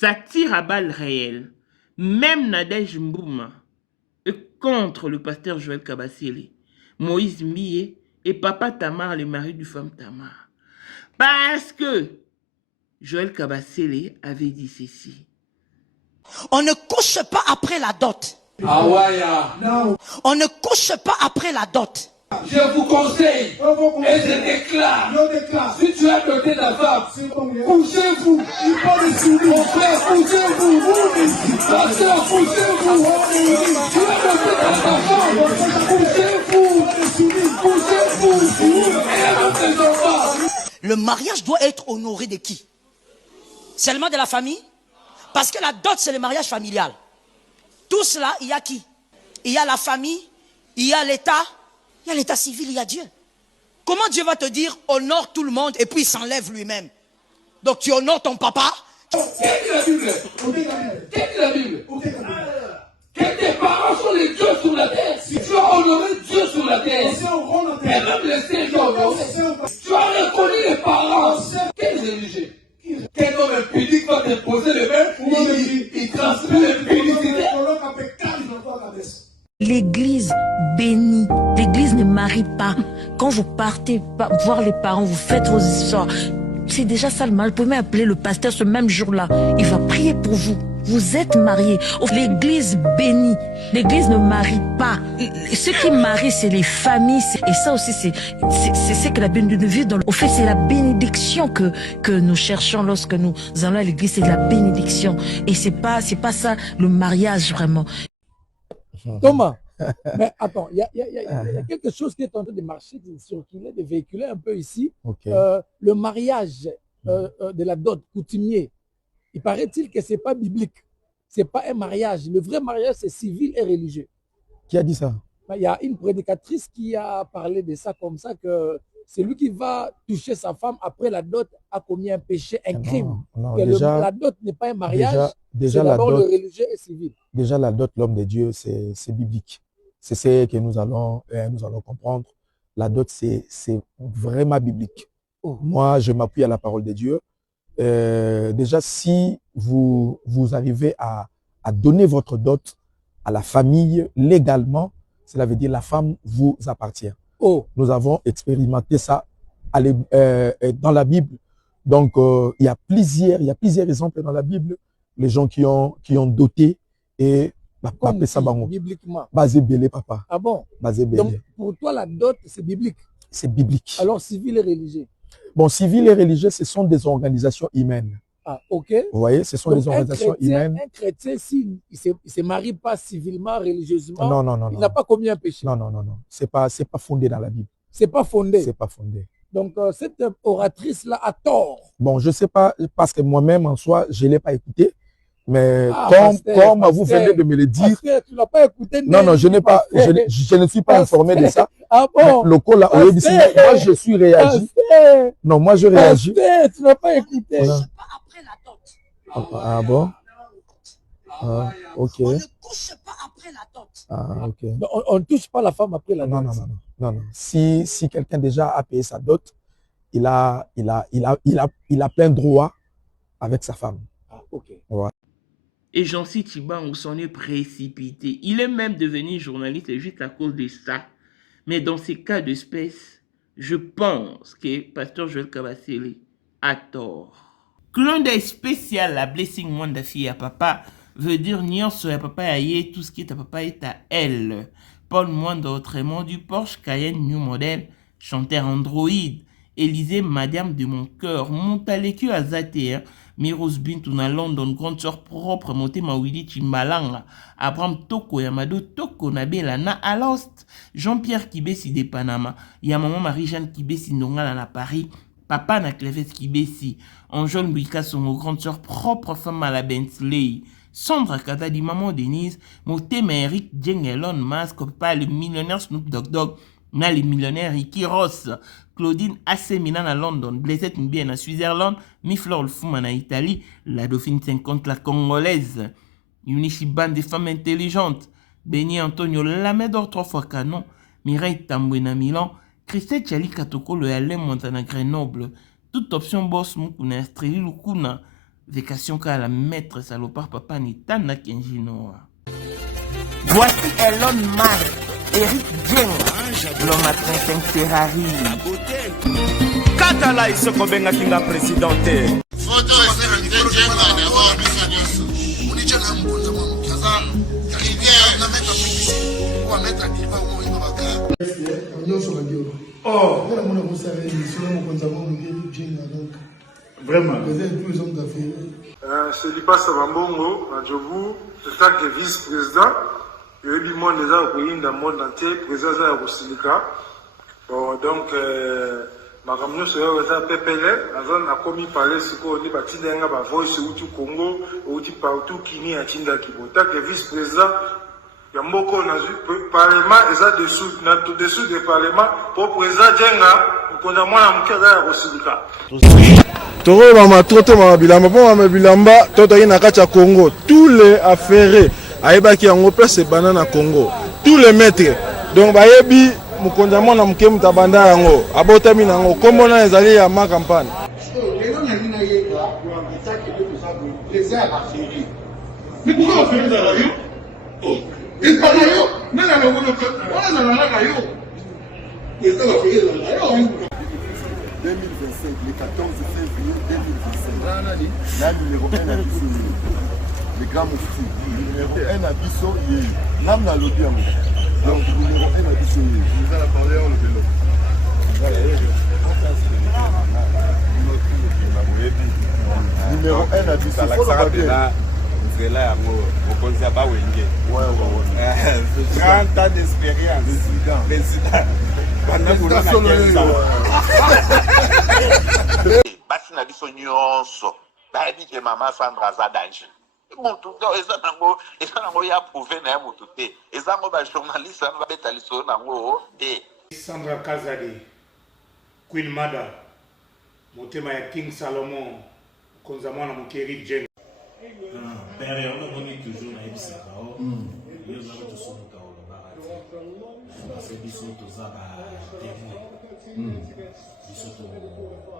Ça tire à balles réelles. Même Nadège Mbouma est contre le pasteur Joël Kabasele, Moïse Mbiye et Papa Tamar, le mari du femme Tamar. Parce que Joël Kabasele avait dit ceci. On ne couche pas après la dot. On ne couche pas après la dot. Je vous conseille et je déclare, si tu as doté ta femme, couchez-vous. Mon frère, couchez-vous. Ma soeur, couchez-vous. Tu as doté ta femme, couchez-vous. Et les enfants. Le mariage doit être honoré de qui? Seulement de la famille? Parce que la dot, c'est le mariage familial. Tout cela, il y a qui? Il y a la famille, il y a l'État, il y a l'état civil, il y a Dieu. Comment Dieu va te dire honore tout le monde et puis il s'enlève lui-même? Donc tu honores ton papa. Qu'est-ce que la Bible? Qu'est-ce que la Bible? Que tes parents sont les dieux sur la terre. Tu as honoré Dieu sur la terre. Et même les Seigneurs. Tu as reconnu les parents. Quel religieux? Quel homme impudique va te poser les mains? Il transpire l'impudicité. L'église bénit. L'église ne marie pas. Quand vous partez voir les parents, vous faites vos histoires. C'est déjà ça le mal. Vous pouvez même appeler le pasteur ce même jour-là. Il va prier pour vous. Vous êtes mariés. L'église bénit. L'église ne marie pas. Ce qui marie, c'est les familles. Et ça aussi, c'est ce que la Bible nous vit. Au fait, c'est la bénédiction que nous cherchons lorsque nous allons à l'église. C'est de la bénédiction. Et c'est pas ça le mariage vraiment. Thomas, mais attends, il y a quelque chose qui est en train de marcher, de circuler, de véhiculer un peu ici. Okay. Le mariage de la dot coutumier, il paraît-il que ce n'est pas biblique. Ce n'est pas un mariage. Le vrai mariage, c'est civil et religieux. Qui a dit ça? Il y a une prédicatrice qui a parlé de ça comme ça, que c'est lui qui va toucher sa femme après la dot a commis un péché, un crime. Non, que déjà, la dot n'est pas un mariage, déjà c'est d'abord la dot, le religieux et civil. Déjà la dot, l'homme de Dieu, c'est biblique. C'est ce que nous allons comprendre. La dot, c'est vraiment biblique. Oh. Moi, je m'appuie à la parole de Dieu. Déjà, si vous arrivez à donner votre dot à la famille légalement, cela veut dire la femme vous appartient. Oh. Nous avons expérimenté ça dans la Bible. Donc, il y a plusieurs exemples dans la Bible. Les gens qui ont doté et comme ça, bibliquement. Basé belé, papa. Ah bon? Basé belé. Donc, pour toi, la dot, c'est biblique? C'est biblique. Alors, civil et religieux? Bon, civil et religieux, ce sont des organisations humaines. Ah, ok. Vous voyez, ce sont donc, des organisations humaines. Un chrétien, s'il ne se marie pas civilement, religieusement, non, il n'a pas commis un péché. Non. C'est pas fondé dans la Bible. C'est pas fondé. C'est pas fondé. Donc, cette oratrice-là a tort. Bon, je sais pas, parce que moi-même, en soi, je ne l'ai pas écouté. Mais comme vous venez de me le dire. Pasteur, tu l'as pas écouté? Non, je n'ai pas, je ne suis pas informé de ça. Ah bon? Le col là, moi, je suis réagi. Non, moi, je réagis. Pasteur, tu n'as pas écouté. Voilà. Pas après la dot. Ah bon? Ah, ok. On ne couche pas après la dot. Ah, ok. On ne touche pas la femme après la dot. Non. Si quelqu'un déjà a payé sa dot, il a plein droit avec sa femme. Ah, ok. Ouais. Et Jean-C Tibang s'en est précipité. Il est même devenu journaliste juste à cause de ça. Mais dans ces cas d'espèce, je pense que Pasteur Joël Kabasele a tort. Clone d'œil spécial à Blessing Mwanda fille à papa veut dire nyonso à papa aïe, tout ce qui est à papa est à elle. Paul Mwanda autrement du Porsche Cayenne New Model, chanteur Android. Élisée Madame de mon cœur, Montaleku Azater, Miros Bintou na London, grande sœur propre, Motema Willy Chimbalanga, Abraham Toko Yamado Toko Nabela na Alost, Jean-Pierre Kibesi de Panama, Yamaman Marie-Jeanne Kibesi Ndongala na Paris, Papa na Cleves Kibesi, Anjol Mbika Songo, grande sœur propre, femme à la Bentley, Sandra Katadi, maman Denise, Motema Eric Djengelon Mask, Papa le millionnaire Snoop Dogg, na le millionnaire Ricky Ross, Claudine Assemina na London, Blessette Mbien na Switzerland, Miflor Lfuma na Italie, la Dauphine 50 la Congolaise, Unishi Band des femmes intelligentes, Benny Antonio Lamedor 3 fois canon, Mireille Tamboué na Milan, Christelle Chali Katoko le Alain Montana Grenoble, toute option boss Mukuna Estreli Lukuna, Vacation qu'à la maître salopard papa Nitana Kenjinoa. Voici Elon Musk, Eric Dien, l'homme à 35 Ferrari. Katala iso kobenga kinga presidente. Photo Eric Dien d'abord biso. Unicha na mkonza mwa mkazana. Kibia na mettre publicité. Kwa mettre diva mo ino baka. Nyonso badio. Oh, Voilà mon conseil émission mon konza mwa Eric Dien donc. vraiment. Vous êtes tous les hommes d'affaires. C'est Lipa Sabambongo, Nadjobu, en tant que vice-président. Il y a eu du monde déjà au pays, dans le monde entier, président de la Silika. Bon, donc, ma camion sera déjà PPL, la zone a commis parler, c'est qu'on dit, bah, Tindenga, bah, voice, ou du Congo, ou du partout, qui n'y a Tinda Kibo. En tant que vice-président, il y a beaucoup de parlement, et ça dessous, dessous des parlements, pour président Djenga, qu'on a moins à Mukada à Silika. Toro mama toto mama bilamba po mama bilamba toto yi na kati ya Congo tous les affaires ayebaki yango place banana Congo tous les maîtres donc bayebi mukonza mwana muke mutabanda yango abotami nango kombo na ezali ya ma campagne lelo na nina yeba kwa mtaki de kusabu les a affaires. Mais pourquoi on fait ça là yo? Oh, et pas là yo. Mais là on a là yo. Et ça va faire là yo. 2025, le 14 février 2025. La numéro 1 à Bisso, le grand moufti. Numéro 1 à Bisso, l'âme n'a l'audio. Donc, numéro 1 à Bisso. Vous allez parler en le vélo. Numéro 1 à Bisso. C'est là, on ne sait pas où il est. Ouais. 30 ans d'expérience. Président. Basi na biso nyonso bayebi ke mama Sandra aza danger mutu eza nango ya prouve na ya mutu te eza ngo bajournaliste wana babeta lisolo nango te. Sandra Kazadi, Queen Mada, motema ya King Salomon, konza mwana mokeri Jen. Père, on est toujours na ebisaka o. Yo za to somuka o barati. C'est biso to za ba témoin. Biso to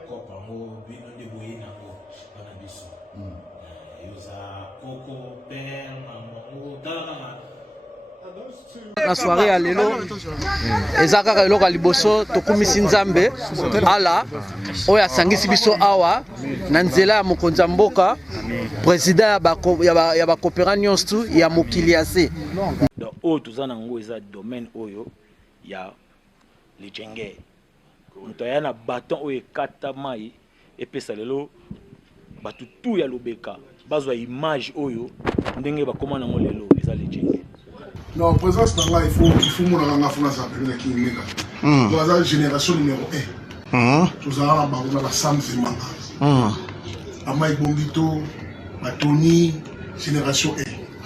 kopa mo bino de boyina ko bana biso. Yo za koko père maman tala na soirée ya lelo eza kaka eloko ya liboso tokumisi nzambe ala oyo asangisi biso awa na nzela ya mokonzi ya mboka président ya bakopera nyonso ya mokili ya se donc oyo toza nango eza domaine oyo ya lijenge moto aya na baton oyo ekata mai epesa lelo bato tu ya lobeka bazwa image oyo ndenge bakoma nango lelo eza lijenge. Non, présence dans là, il faut mon enfant ça peut qui mega. Dans la génération numéro 1. Tous à la Sam Zemanga. Amai Bombito, Tony, génération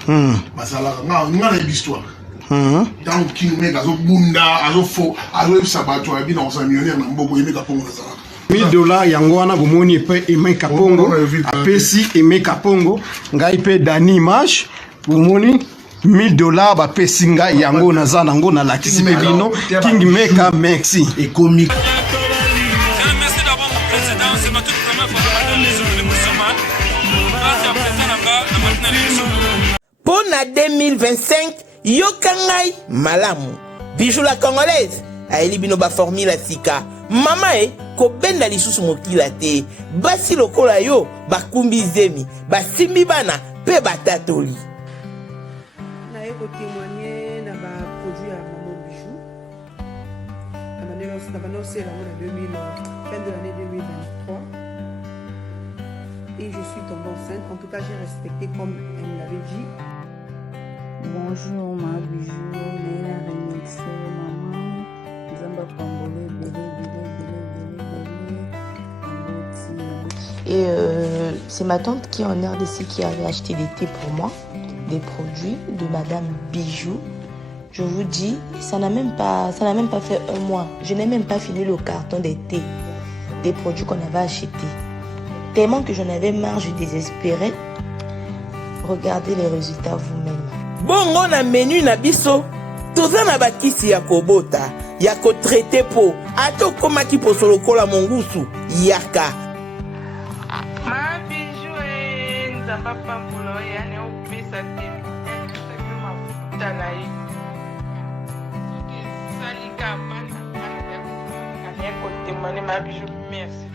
1. Basala nga l'histoire. Dans qui mega zo bunda, azo fo, azo sabato abi dans un millionnaire na mboko yemeka pongo ça. $1000 yango wana bomoni pe Emeka Pongo apesi Emeka Pongo ngai pe Dani Image bomoni $1000 bapesi ngai yango naza nango na lakisi pe bino King Meka merci et comique. Merci d'abord mon président, c'est ma toute première fois dans les zones de Moussaman. Merci à président Nanga. Pour la 2025, Yokangai Malamu. Bijou la congolaise. Aeli bino ba formule la sika. Mama ko benda lisusu mokila te. Basi lokola yo bakumbi zemi. Basimbi bana pe batatoli. Na eko témoigner na ba produit à Maman Bijou. Na banoncé la fin de l'année 2023. Et je suis tombée enceinte. En tout cas, j'ai respecté comme elle me l'avait dit. Bonjour ma Bijou, Néla Remixé, maman, Zamba Pambole, Et c'est ma tante qui est en RDC qui avait acheté des thés pour moi, des produits de Madame Bijou. Je vous dis, ça n'a même pas fait un mois. Je n'ai même pas fini le carton des thés, des produits qu'on avait achetés. Tellement que j'en avais marre, je désespérais. Regardez les résultats vous-même. Bongo na menu na biso toza na bakisi ya kobota ya ko traiter po ato komaki po solokola mongusu yaka ma Bijou bapambola oyo yani opesa te pe mafuta na ye soki esalika bana kotemane mabiju merci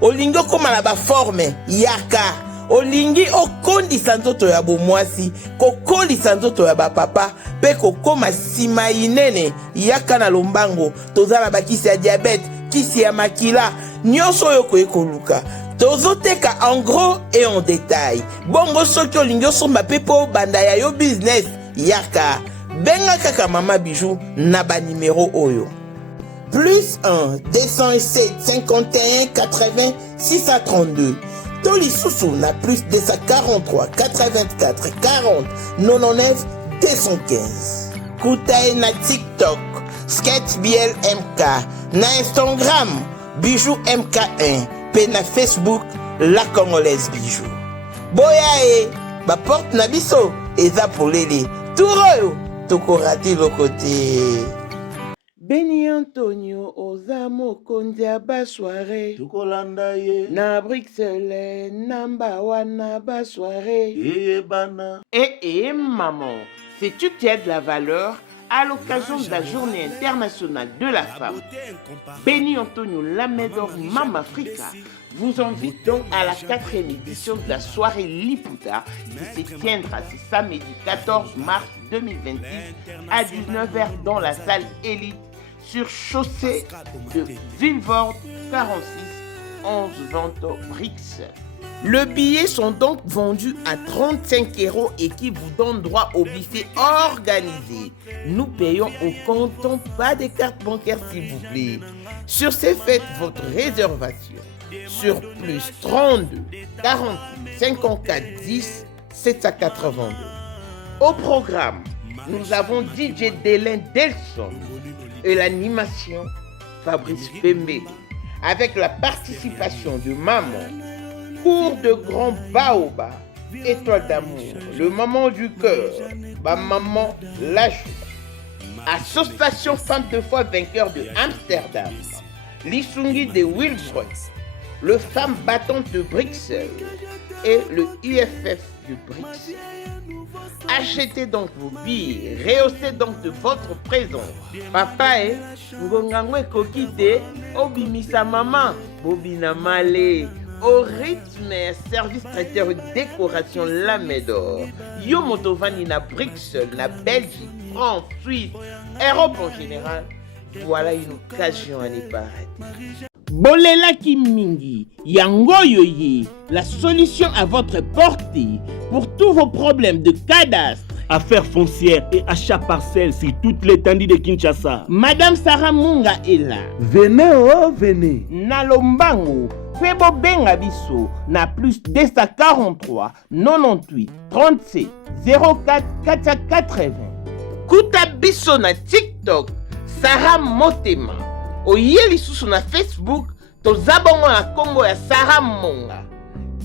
olingi okóma na baforme yaka olingi okondisa nzoto ya bomwasi kokolisa nzoto ya bapapa mpe kokóma nsima inene yaka na lombango toza na bakisi ya diabete kisi ya makila nyonso oyo koye koluka tozoteka en gros et en détail bongo soki olingi osomba mpe mpo banda ya yo business yaka benga kaka mama bijou na banimero oyo plus 1 207 51 80 632 to lisusu na plus 243 84 40 99 215 kuta ye na tiktok sketch biel mk na instagram bijou mk1 mpe na facebook la congolaise bijou boya ye baporte na biso eza polele tour oyo tokorate loko te. Beni Antonio oza mokonzi ya basoire tokolanda ye na Bruxelles namba wana basoire eyebana. Maman, sais-tu qu'il y a de la valeur à l'occasion de la journée internationale de la femme? Beni Antonio Lamedor Mam Africa vous invite donc à la 4e édition de la soirée Liputa qui se tiendra ce samedi 14 mars 2026 à 19h dans la salle Élite sur chaussée de Villevorde 46 11 Vento Brix. Les billets sont donc vendus à 35 € et qui vous donne droit au buffet organisé. Nous payons au comptant, pas de carte bancaire s'il vous plaît. Sur ce, faites votre réservation sur plus 32 40 54 10 782. Au programme, nous avons DJ Délin Delson et l'animation Fabrice Fembe avec la participation de Maman, Cours de Grand Baoba, Étoile d'amour, le Maman du cœur, ma maman Lachou, Association Femmes de foi vainqueur de Amsterdam, l'Isungi de Wilfred, le Femmes battantes de Bruxelles et le IFF de Bruxelles. Achetez donc vos billets, rehaussez donc de votre présence. Papa ngongangwe kokite, obimisa maman, bobina male, au rythme service traiteur décoration Lamedor. Yo motovani na Bruxelles, na Belgique, France, Suisse, Europe en général. Voilà une occasion à ne pas rater. Bolela Kimingi, Yango Yoye, la solution à votre portée pour tous vos problèmes de cadastre, affaires foncières et achats parcelles sur toute l'étendue de Kinshasa. Madame Sarah Munga est là. Venez, oh, venez. Nalombango, Febo Benga Biso, na plus 243 98 37 04 480. Kuta Biso na TikTok, Sarah Motema. Oyeli susu na Facebook, tozabongo na Congo ya Sarah Monga.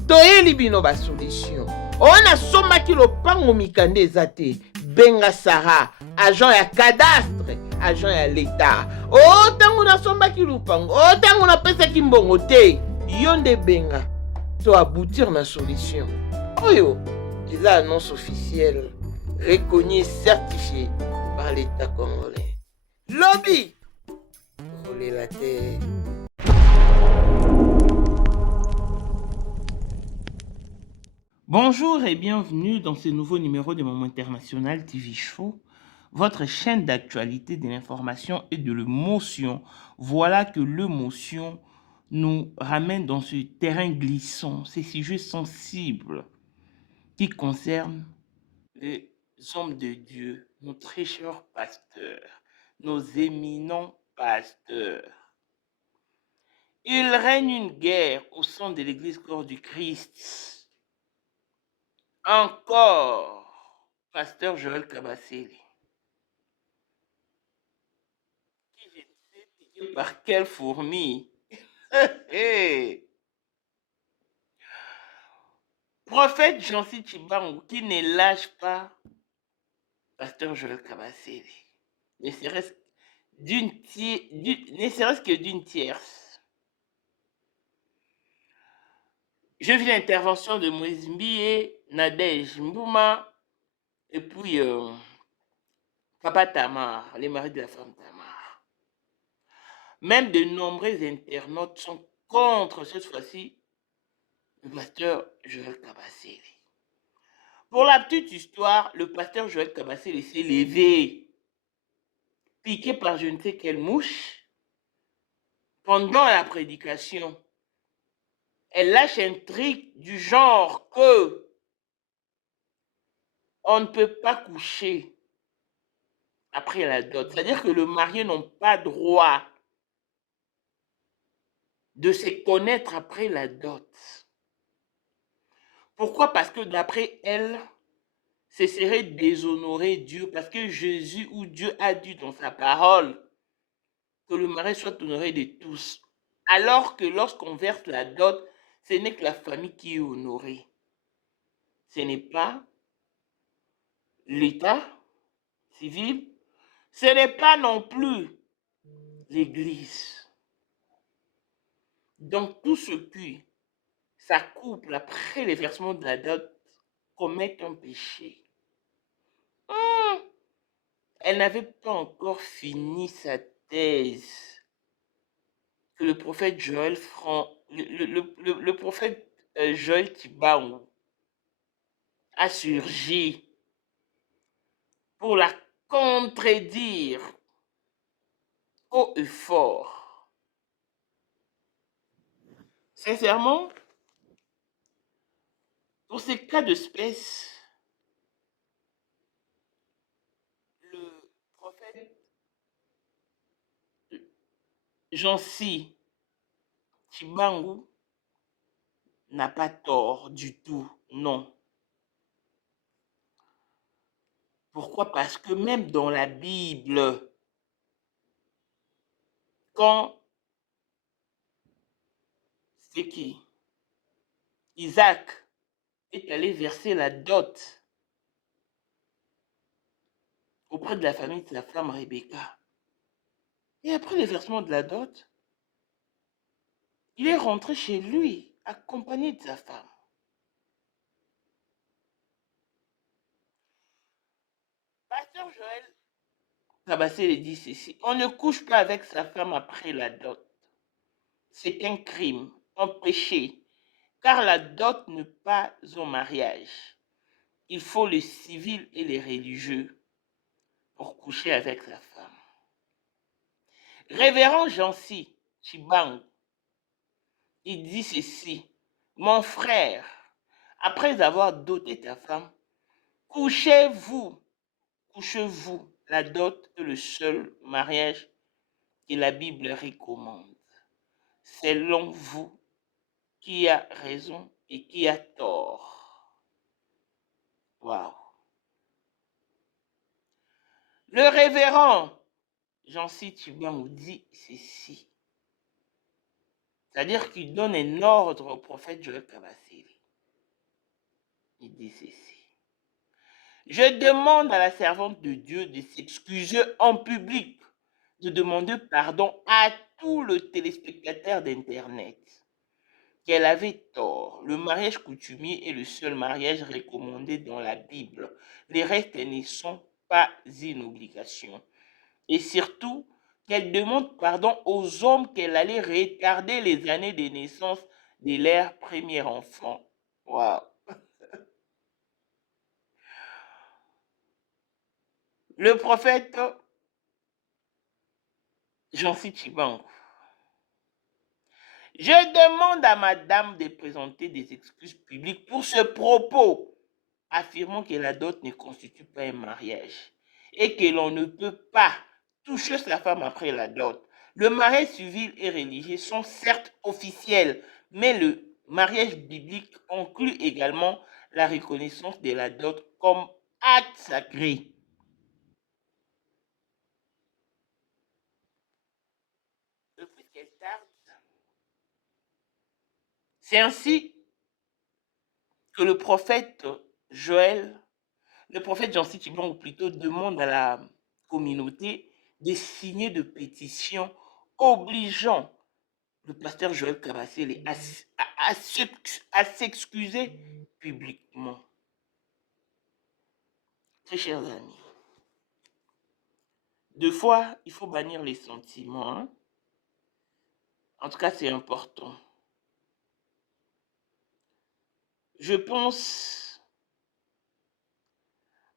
Toyeli bino ba solution. Ona soma ki lopango mikande ezate. Benga Sarah, agent ya cadastre, agent ya l'État. O tango na soma ki lopango, o tango na pesa ki mbongo te. Yonde benga, to aboutir na solution. Oyo, c'est l'annonce officielle, reconnue et certifiée par l'État congolais. Lobby! La terre. Bonjour et bienvenue dans ce nouveau numéro de Maman International TV Show, votre chaîne d'actualité, de l'information et de l'émotion. Voilà que l'émotion nous ramène dans ce terrain glissant, ces sujets sensibles qui concernent les hommes de Dieu, nos très chers pasteurs, nos éminents pasteurs. Il règne une guerre au sein de l'Église corps du Christ. Encore, pasteur Joël Kabasele. Qui je sais piqué par quelle fourmi? Prophète Jansi Chibangu qui ne lâche pas pasteur Joël Kabasele. Ne serait-ce que d'une tierce. Je vis l'intervention de Moïse Mbié Nadège Mbouma et puis Papa Tamar, les maris de la femme Tamar. Même de nombreux internautes sont contre cette fois-ci le pasteur Joël Kabasele. Pour la petite histoire, le pasteur Joël Kabasele s'est levé, piqué par je ne sais quelle mouche, pendant la prédication. Elle lâche un truc du genre que on ne peut pas coucher après la dot. C'est-à-dire que le marié n'a pas droit de se connaître après la dot. Pourquoi? Parce que d'après elle, ce serait déshonorer Dieu, parce que Jésus ou Dieu a dit dans sa parole que le mariage soit honoré de tous. Alors que lorsqu'on verse la dot, ce n'est que la famille qui est honorée. Ce n'est pas l'État civil, ce n'est pas non plus l'Église. Donc tout ce qui s'accouple après le versement de la dot commet un péché. Elle n'avait pas encore fini sa thèse que le prophète Joël le prophète Joël Tibaou a surgi pour la contredire haut et fort. Sincèrement, pour ces cas d'espèce, le prophète Jansi Tshibangou n'a pas tort du tout, non. Pourquoi? Parce que même dans la Bible, quand c'est qui? Isaac est allé verser la dot auprès de la famille de sa femme Rebecca. Et après le versement de la dot, il est rentré chez lui, accompagné de sa femme. Pasteur Joël Kabasele dit ceci: on ne couche pas avec sa femme après la dot. C'est un crime, un péché, car la dot n'est pas au mariage. Il faut le civil et les religieux pour coucher avec sa femme. Révérend Jansi Tshibangou, il dit ceci: mon frère, après avoir doté ta femme, couchez-vous. La dot est le seul mariage que la Bible recommande. Selon vous, qui a raison et qui a tort? Waouh! Le révérend Jansi Tshibangou dit ceci. C'est-à-dire qu'il donne un ordre au prophète Joël Kabasele. Il dit ceci: je demande à la servante de Dieu de s'excuser en public, de demander pardon à tous les téléspectateurs d'Internet, qu'elle avait tort. Le mariage coutumier est le seul mariage recommandé dans la Bible. Les restes ne sont pas une obligation. Et surtout, qu'elle demande pardon aux hommes qu'elle allait retarder les années de naissance de leur premier enfant. Waouh! Le prophète Jansi Tshibangou: je demande à madame de présenter des excuses publiques pour ce propos, affirmant que la dot ne constitue pas un mariage et que l'on ne peut pas toucher sa femme après la dot. Le mariage civil et religieux sont certes officiels, mais le mariage biblique inclut également la reconnaissance de la dot comme acte sacré. Depuis qu'elle tarde, c'est ainsi que le prophète Jansi Tshibangou plutôt, demande à la communauté de signer de pétitions obligeant le pasteur Joël Kabasele à s'excuser publiquement. Très chers amis, deux fois, il faut bannir les sentiments. Hein? En tout cas, c'est important. Je pense,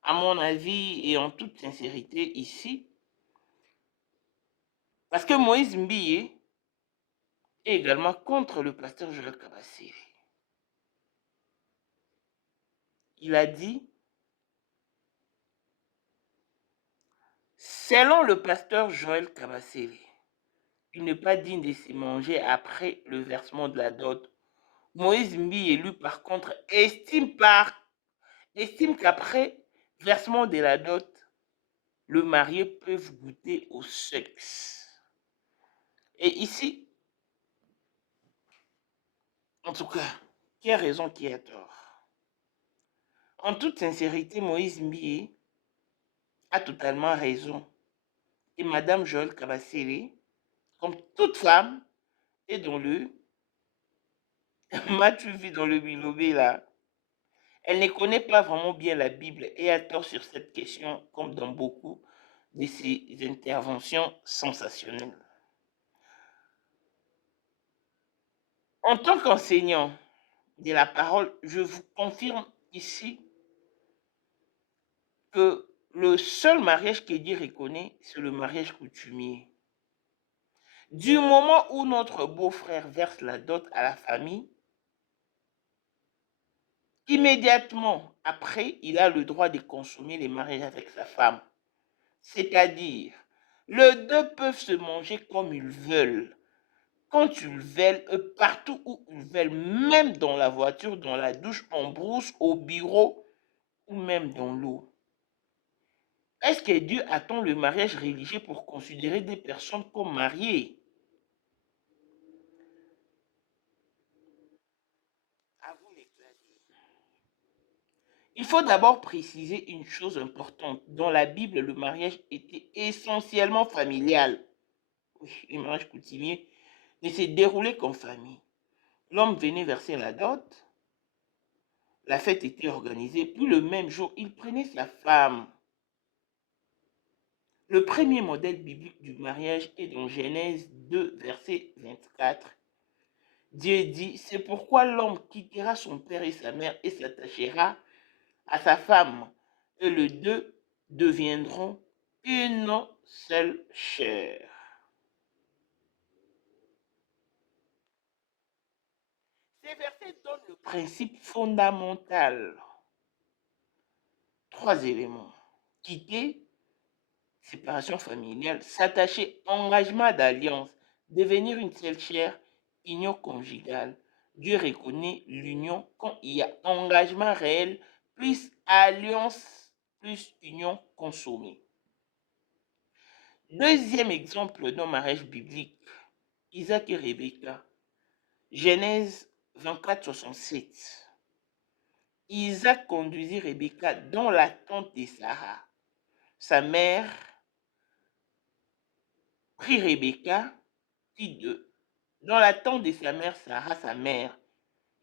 à mon avis et en toute sincérité ici, parce que Moïse Mbie est également contre le pasteur Joël Kabasele. Il a dit, selon le pasteur Joël Kabasele, il n'est pas digne de se manger après le versement de la dot. Moïse Mbie, lui, par contre, estime qu'après versement de la dot, le marié peut goûter au sexe. Et ici, en tout cas, qui a raison, qui a tort? En toute sincérité, Moïse Mbie a totalement raison. Et Madame Joël Kabasele, comme toute femme, est dans le Mathieu vit dans le bilobé là. Elle ne connaît pas vraiment bien la Bible et a tort sur cette question, comme dans beaucoup de ses interventions sensationnelles. En tant qu'enseignant de la parole, je vous confirme ici que le seul mariage que Dieu reconnaît, c'est le mariage coutumier. Du moment où notre beau-frère verse la dot à la famille, immédiatement après, il a le droit de consommer les mariages avec sa femme. C'est-à-dire, les deux peuvent se manger comme ils veulent, quand ils veulent, partout où ils veulent, même dans la voiture, dans la douche, en brousse, au bureau ou même dans l'eau. Est-ce que Dieu attend le mariage religieux pour considérer des personnes comme mariées? Il faut d'abord préciser une chose importante. Dans la Bible, le mariage était essentiellement familial. Oui, le mariage coutumier ne se déroulait qu'en famille. L'homme venait verser la dot, la fête était organisée, puis le même jour, il prenait sa femme. Le premier modèle biblique du mariage est dans Genèse 2, verset 24. Dieu dit, c'est pourquoi l'homme quittera son père et sa mère et s'attachera à sa femme, et les deux deviendront une seule chair. Ces versets donnent le principe fondamental. 3 éléments. Quitter, séparation familiale, s'attacher, engagement d'alliance, devenir une seule chair, union conjugale. Dieu reconnaît l'union quand il y a engagement réel, plus alliance, plus union consommée. Deuxième exemple d'un mariage biblique, Isaac et Rebecca. Genèse 24, 67. Isaac conduisit Rebecca dans la tente de Sarah. Sa mère prit Rebecca, dans la tente de sa mère Sarah, sa mère.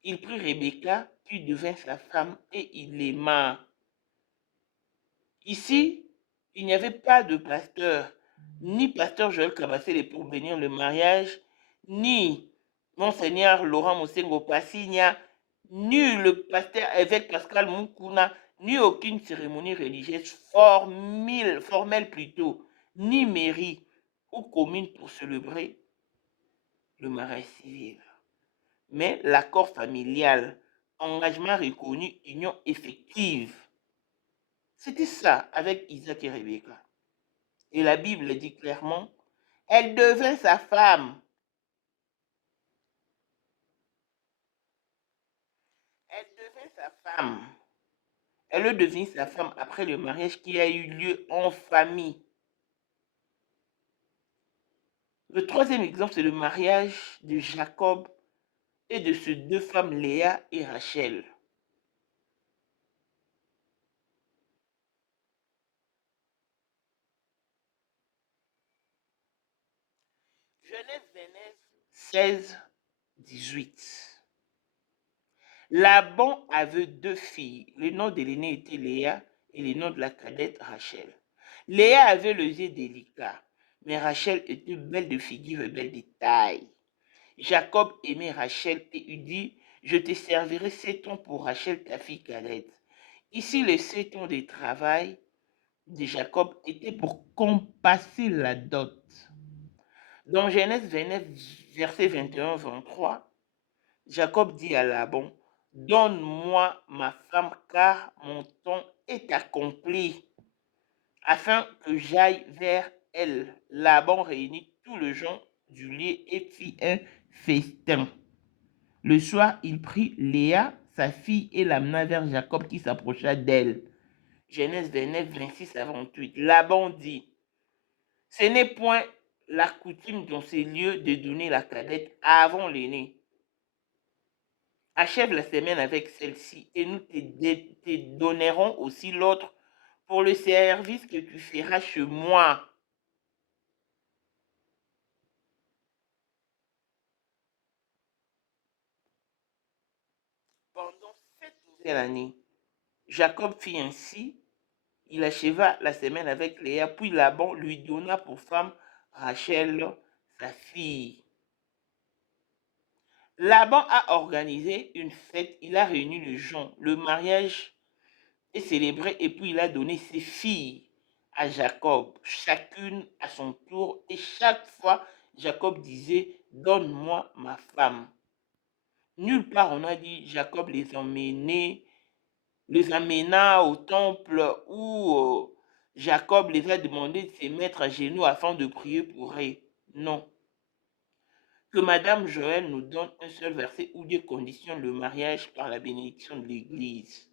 Il prit Rebecca, puis devint sa femme et il l'aima. Ici, il n'y avait pas de pasteur, ni pasteur Joël Kabasele pour bénir le mariage, ni Monseigneur Laurent Mosengo Passigna, ni le pasteur évêque Pascal Mukuna, ni aucune cérémonie religieuse formelle plutôt, ni mairie ou commune pour célébrer le mariage civil. Mais l'accord familial, engagement reconnu, union effective. C'était ça avec Isaac et Rebecca. Et la Bible dit clairement, elle devint sa femme. Elle devint sa femme. Elle devint sa femme après le mariage qui a eu lieu en famille. Le troisième exemple, c'est le mariage de Jacob et de ses deux femmes, Léa et Rachel. Genèse 16, 18. Laban avait deux filles. Le nom de l'aînée était Léa et les noms de la cadette Rachel. Léa avait le yeux délicat, mais Rachel était belle de figure et belle de taille. Jacob aimait Rachel et lui dit, je te servirai 7 ans pour Rachel, ta fille cadette. Ici, les 7 ans de travail de Jacob étaient pour compasser la dot. Dans Genèse 29, verset 21-23, Jacob dit à Laban, donne-moi ma femme car mon temps est accompli, afin que j'aille vers elle. Laban réunit tout le gens du lieu et fit un festin. Le soir, il prit Léa, sa fille, et l'amena vers Jacob qui s'approcha d'elle. Genèse 29, 26-28. Laban dit, ce n'est point la coutume dans ces lieux de donner la cadette avant l'aîné. Achève la semaine avec celle-ci et nous te donnerons aussi l'autre pour le service que tu feras chez moi. Pendant cette nouvelle année, Jacob fit ainsi. Il acheva la semaine avec Léa, puis Laban lui donna pour femme Rachel, sa fille. Laban a organisé une fête, il a réuni les gens. Le mariage est célébré et puis il a donné ses filles à Jacob, chacune à son tour. Et chaque fois, Jacob disait, donne-moi ma femme. Nulle part on a dit, Jacob les amena au temple où Jacob les a demandé de se mettre à genoux afin de prier pour eux. Non. Que Madame Joël nous donne un seul verset où Dieu conditionne le mariage par la bénédiction de l'Église.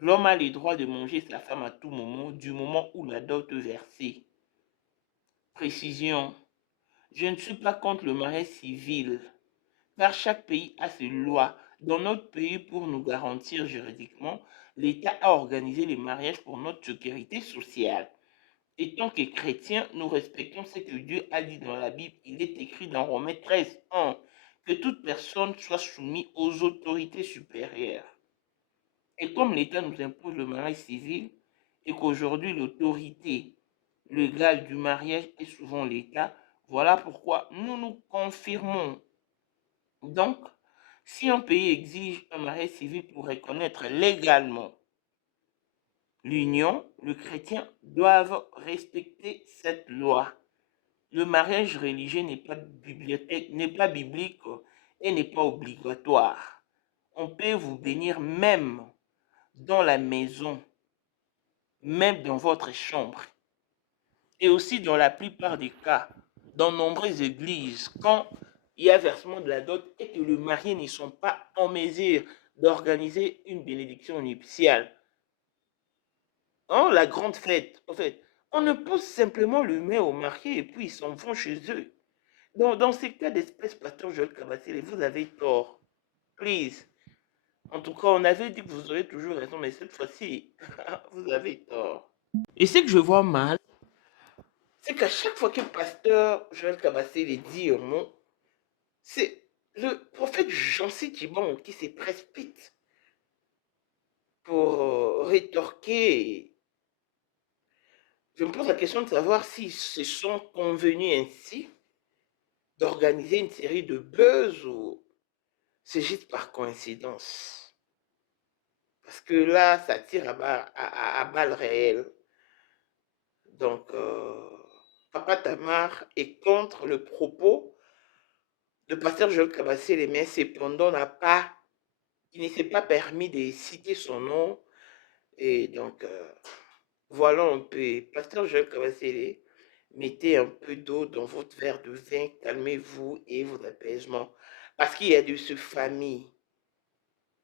L'homme a le droit de manger sa femme à tout moment, du moment où la dot est versée. Précision. Je ne suis pas contre le mariage civil, car chaque pays a ses lois. Dans notre pays, pour nous garantir juridiquement, l'État a organisé les mariages pour notre sécurité sociale. Et tant que chrétiens, nous respectons ce que Dieu a dit dans la Bible. Il est écrit dans Romains 13, 1, que toute personne soit soumise aux autorités supérieures. Et comme l'État nous impose le mariage civil, et qu'aujourd'hui l'autorité légale du mariage est souvent l'État, voilà pourquoi nous nous confirmons. Donc, si un pays exige un mariage civil pour reconnaître légalement l'union, les chrétiens doivent respecter cette loi. Le mariage religieux n'est pas biblique et n'est pas obligatoire. On peut vous bénir même dans la maison, même dans votre chambre. Et aussi dans la plupart des cas, dans nombreuses églises, quand il y a versement de la dot et que les mariés ne sont pas en mesure d'organiser une bénédiction nuptiale. La grande fête, en fait, on ne pose simplement le main aux mariés et puis ils s'en vont chez eux. Dans ces cas d'espèce, pasteur Joël Kabasele, vous avez tort. Please. En tout cas, on avait dit que vous aurez toujours raison, mais cette fois-ci, vous avez tort. Et ce que je vois mal, c'est qu'à chaque fois que le pasteur Joël Kabasele dit un mot, c'est le prophète Jansi Tibon qui se précipite pour rétorquer. Je me pose la question de savoir s'ils se sont convenus ainsi d'organiser une série de buzz ou c'est juste par coïncidence. Parce que là, ça tire à balles réelles. Donc, Papa Tamar est contre le propos de pasteur Joël Kabasele, mais cependant il ne s'est pas permis de citer son nom. Et donc, voilà un peu. Pasteur Joël Kabasele, mettez un peu d'eau dans votre verre de vin, calmez-vous et vos apaisements. Parce qu'il y a de ces familles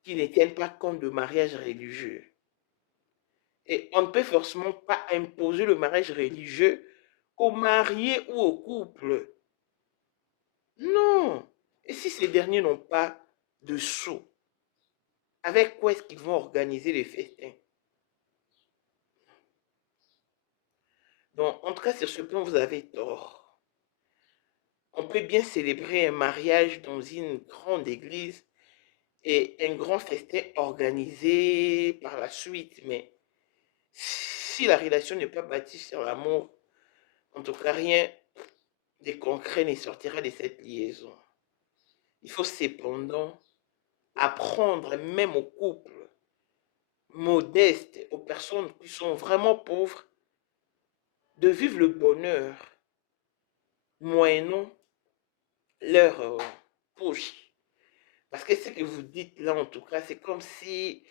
qui ne tiennent pas compte de mariage religieux. Et on ne peut forcément pas imposer le mariage religieux aux mariés ou aux couples. Non. Et si ces derniers n'ont pas de sous, avec quoi est-ce qu'ils vont organiser les festins? Donc, en tout cas, sur ce point, vous avez tort. On peut bien célébrer un mariage dans une grande église et un grand festin organisé par la suite, mais Si la relation n'est pas bâtie sur l'amour, en tout cas, rien de concret ne sortira de cette liaison. Il faut cependant apprendre, même aux couples modestes, aux personnes qui sont vraiment pauvres, de vivre le bonheur moyennant leur poche. Parce que ce que vous dites là, en tout cas, c'est comme si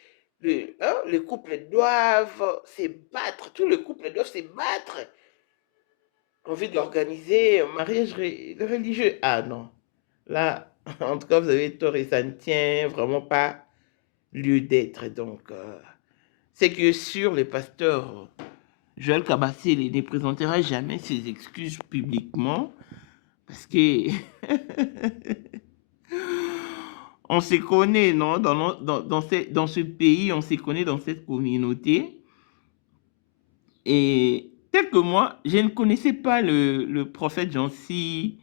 les couples doivent se battre, tous les couples doivent se battre. Envie d'organiser un mariage religieux. Ah non, là, en tout cas, vous avez tort et ça ne tient vraiment pas lieu d'être. Donc, c'est que sur le pasteur Joël Kabasele ne présentera jamais ses excuses publiquement parce que on se connaît, non? Dans ce pays, on se connaît dans cette communauté. Et tel que moi, je ne connaissais pas le prophète Jansi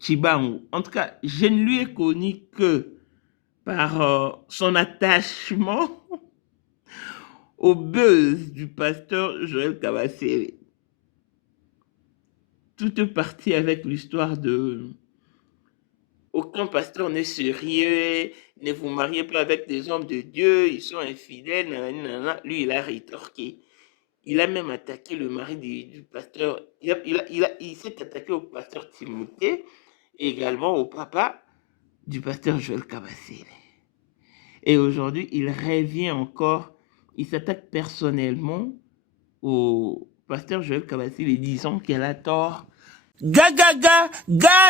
Chibangu. En tout cas, je ne lui ai connu que par son attachement au buzz du pasteur Joël Kabasele. Tout est parti avec l'histoire de aucun pasteur n'est sérieux, ne vous mariez pas avec des hommes de Dieu, ils sont infidèles, nanana. Lui, il a rétorqué. Il a même attaqué le mari du pasteur. Il s'est attaqué au pasteur Timothée et également au papa du pasteur Joël Kabasele. Et aujourd'hui, il revient encore, il s'attaque personnellement au pasteur Joël Kabasele, disant qu'elle a tort. Ga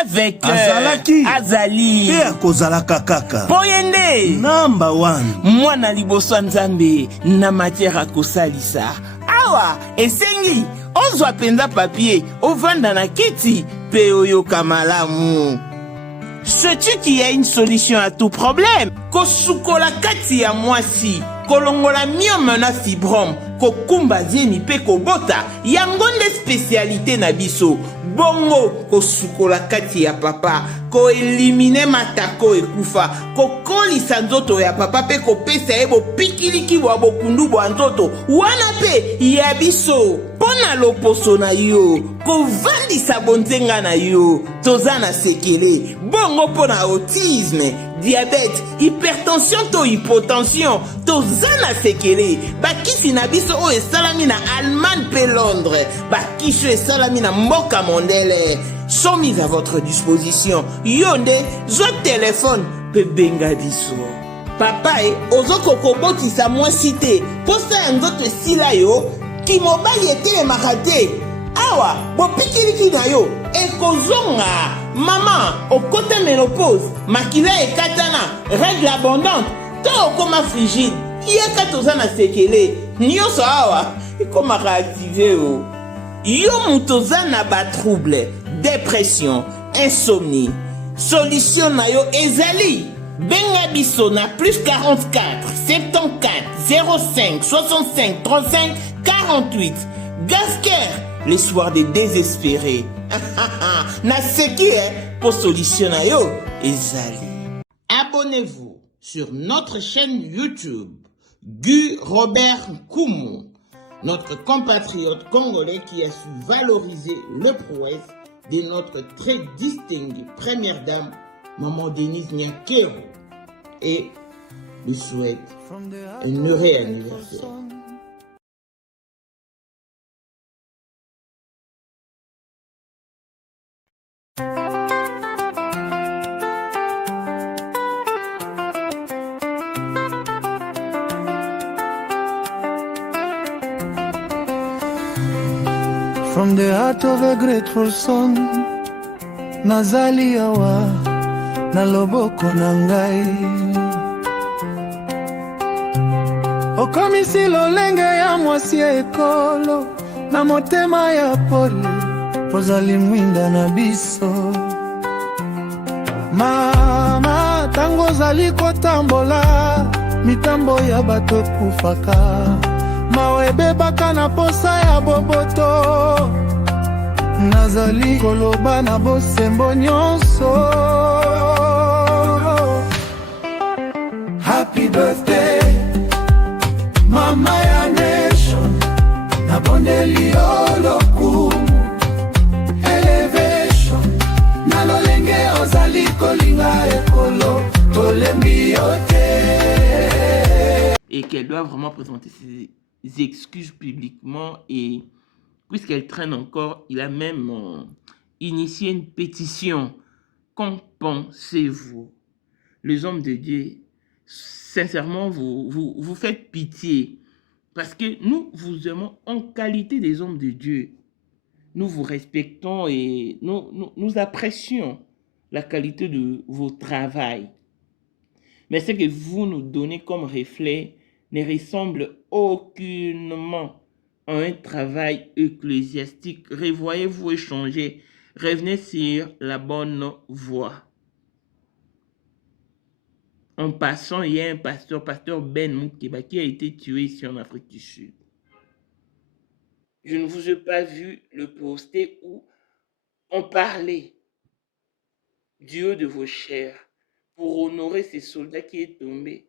avec Azali Kozalaka kaka Poyende number 1 mwana liboso nzambe na matière akosalisa awa esengi ozwa penza papier ovanda na kiti pe oyoka malamu. Sais-tu qu'il y a une solution à tout problème? Kosukola kati ya mwasi kolongola myome na fibrome kokumba zemi pe kobota yango nde spécialité na biso. Bongo kosukola kati ya papa ko elimine matako ekufa kokolisa nzoto ya papa pe kopesa ye bopikiliki bwa bokundu bwa nzoto wana pe ya biso pona loposo na yo kovandisa bonzenga na yo toza na sekele bongo pona autisme diabète hypertension to hypotension toza na sekele bakisi na biso oyo esalami na Allemagne pe Londres bakisi oyo esalami na mboka mondele sont mis à votre disposition. Yonde, zo téléphone, pe benga biso. Papa ozoko koboti sa moi cité. Posta nzoto sila yo, ki mobali ete marate. Awa, bo pikiliki na yo, e kozonga. Maman, au côté ménopause, makila e katana, règle abondante, to okoma frigide. Yaka tozana sekele. Nyoso awa, e koma réactiver o. Yo mutoza na ba trouble, dépression, insomnie. Solution na yo ezali. Benga biso na plus 44 74 05 65 35 48. Gasker, les soirs des désespérés. Na seki pour solution na yo ezali. Abonnez-vous sur notre chaîne YouTube Gu Robert Koumou, notre compatriote congolais qui a su valoriser le prouesse de notre très distinguée première dame, Maman Denise Nyakero, et lui souhaite un heureux anniversaire. From the heart of a grateful son, nazali awa na loboko na ngai. Okomisi lolenge ya mwasi ekolo na motema ya pole, ozali mwinda na biso. Mama, tango zali kotambola, mitambo ya bato kufaka. Mawebe baka na posa ya boboto, nazali koloba na bosembo nyonso. Happy birthday, Mama ya Nation. tondeli oloku elevation na lolenge ozali kolinga ekolo tolembi yote. Et qu'elle doit vraiment présenter ses excuses publiquement, et puisqu'elle traîne encore, il a même initié une pétition. Qu'en pensez-vous? Les hommes de Dieu, sincèrement, vous faites pitié. Parce que nous vous aimons en qualité des hommes de Dieu. Nous vous respectons et nous apprécions la qualité de vos travail. Mais ce que vous nous donnez comme reflet ne ressemble aucunement à un travail ecclésiastique. Revoyez-vous et changez. Revenez sur la bonne voie. En passant, il y a un pasteur Ben Moukeba, qui a été tué ici en Afrique du Sud. Je ne vous ai pas vu le poster où on parlait du haut de vos chairs pour honorer ces soldats qui est tombé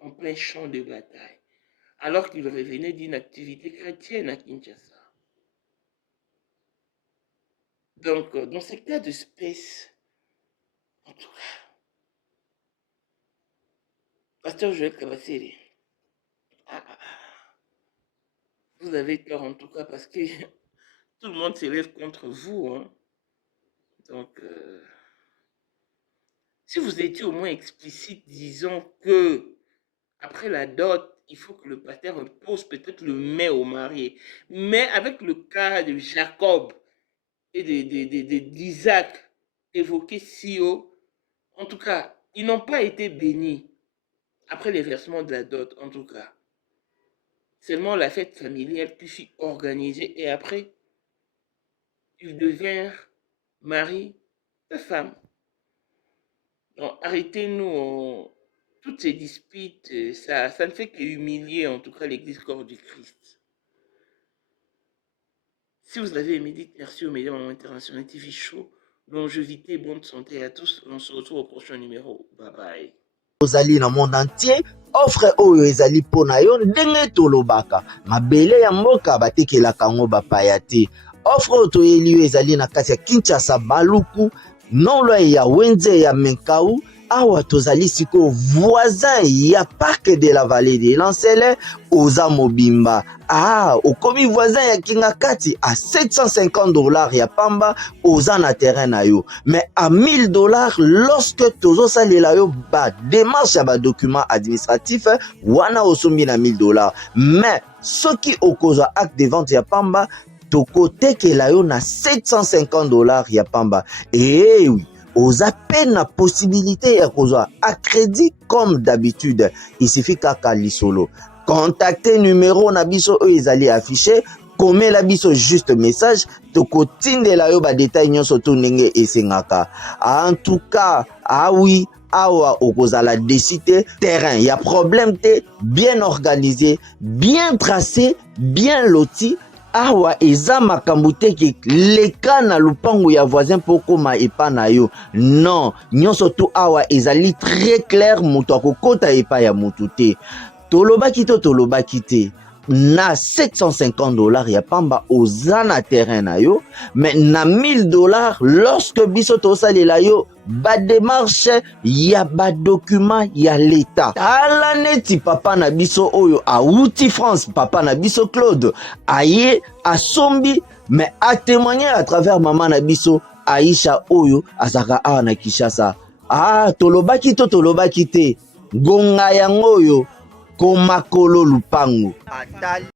en plein champ de bataille, alors qu'il revenait d'une activité chrétienne à Kinshasa. Donc, dans ce cas d'espèce, en tout cas, Pasteur Joël Kabasele, vous avez tort en tout cas, parce que tout le monde s'élève contre vous. Hein. Donc, si vous étiez au moins explicite, disons que après la dot, il faut que le pasteur impose peut-être le mai au marié. Mais avec le cas de Jacob et d'Isaac évoqué si haut, en tout cas, ils n'ont pas été bénis après les versements de la dot, en tout cas. Seulement la fête familiale qui fut organisée, et après, ils devinrent mari et femme. Donc, arrêtez-nous toutes ces disputes, ça ne fait qu'humilier en tout cas l'Église corps du Christ. Si vous avez aimé, dites merci aux médias internationaux TV Show, longévité et bonne santé à tous. On se retrouve au prochain numéro. Bye bye. Ozali na monde entier, offre oyo ezali pona yo ndenge tolobaka mabele ya mboka batekelaka yango bapaya te. Offre oyo toyeli yo ezali na kati ya Kinshasa Baluku, nolwa ya Wenze ya Menkau. Awa tozali siko voisin ya Parc de la Vallée de Lancele oza mobimba. Okomi voisin ya Kingakati à $750 ya pamba oza na terrain na yo. Mais à $1000 lorsque tozo salela yo ba démarche ya ba document administratif wana osombi na $1000. Mais soki okozwa acte de vente ya pamba toko tekela yo na $750 ya pamba. Eh oui. Aux appels la possibilité à crédit comme d'habitude. Il suffit qu'à lisolo. Contactez numéro nabiso ezali affiché. Comme la biso juste message. Toko tinde la yo ba détail nyon soto nenge esengaka. En tout cas, oui. Awa okozala décider terrain. Il y a problème te bien organisé, bien tracé, bien loti. Awa eza makambo te ki leka na lupango ya voisin poko ma epa na yo. Non, nyonso tu awa ezali très clair, moto akokota epa ya motu te. Tolobaki te. Na $750 ya pamba oza na terrain na yo, mais na $1000 lorsque biso tosalela yo ba démarche ya ba document ya l'état. Tala neti papa na biso oyo auti France, papa na biso Claude aye asombi, mais a témoigner à travers maman na biso Aisha oyo azaka awa na Kinshasa. Tolobaki te gonga yango oyo komakolo lupango.